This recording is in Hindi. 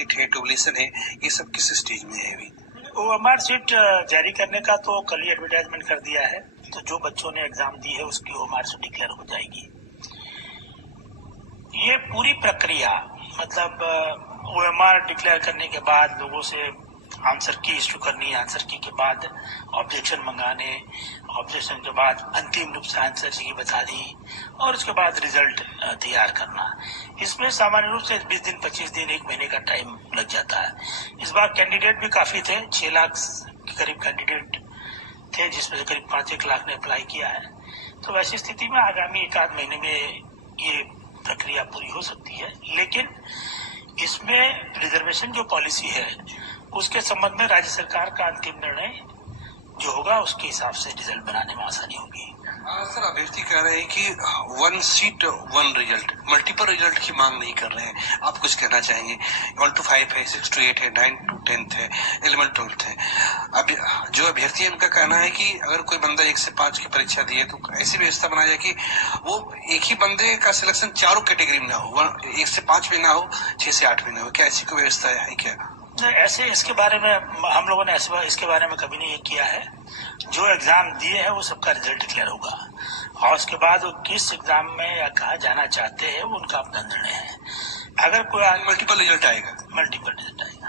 शीट है, टैबुलेशन है, ये सब किस स्टेज में है अभी? ओएमआर शीट जारी करने का तो कल ही एडवर्टाइजमेंट कर दिया है, तो जो बच्चों ने एग्जाम दी है उसकी ओएमआर शीट डिक्लेयर हो जाएगी। ये पूरी प्रक्रिया मतलब ओएमआर डिक्लेयर करने के बाद लोगों से आंसर की इश्यू करनी, आंसर की के बाद ऑब्जेक्शन मंगाने, ऑब्जेक्शन के बाद अंतिम रूप से आंसर की बता दी और उसके बाद रिजल्ट तैयार करना। इसमें सामान्य रूप से 20 दिन, 25 दिन, 1 महीने का टाइम लग जाता है। इस बार कैंडिडेट भी काफी थे, 6 लाख के करीब कैंडिडेट थे, जिसमें से करीब 5-1 लाख ने अप्लाई किया है। तो वैसी स्थिति में आगामी 1-आध महीने में ये प्रक्रिया पूरी हो सकती है, लेकिन इसमें रिजर्वेशन जो पॉलिसी है उसके संबंध में राज्य सरकार का अंतिम निर्णय जो होगा उसके हिसाब से रिजल्ट बनाने में आसानी होगी। सर, अभ्यर्थी कह रहे हैं कि 1 सीट 1 रिजल्ट, मल्टीपल रिजल्ट की मांग नहीं कर रहे हैं। आप कुछ कहना चाहेंगे? 1 to 5 है, 6 to 8 है, 9 to 10 है, 11 to 12 है। अब जो अभ्यर्थी है उनका कहना है कि अगर कोई बंदा 1 से 5 की परीक्षा दिए तो ऐसी व्यवस्था बनाई जाए कि वो एक ही बंदे का सिलेक्शन चारों कैटेगरी में ना हो, 1 से 5 में ना हो, 6 से 8 में ना हो। क्या ऐसी कोई व्यवस्था है क्या? ऐसे इसके बारे में हम लोगों ने इसके बारे में कभी नहीं किया है। जो एग्जाम दिए हैं वो सबका रिजल्ट डिक्लेयर होगा और उसके बाद वो किस एग्जाम में या कहाँ जाना चाहते हैं वो उनका अपना निर्णय है। अगर कोई मल्टीपल रिजल्ट आएगा? मल्टीपल रिजल्ट आएगा।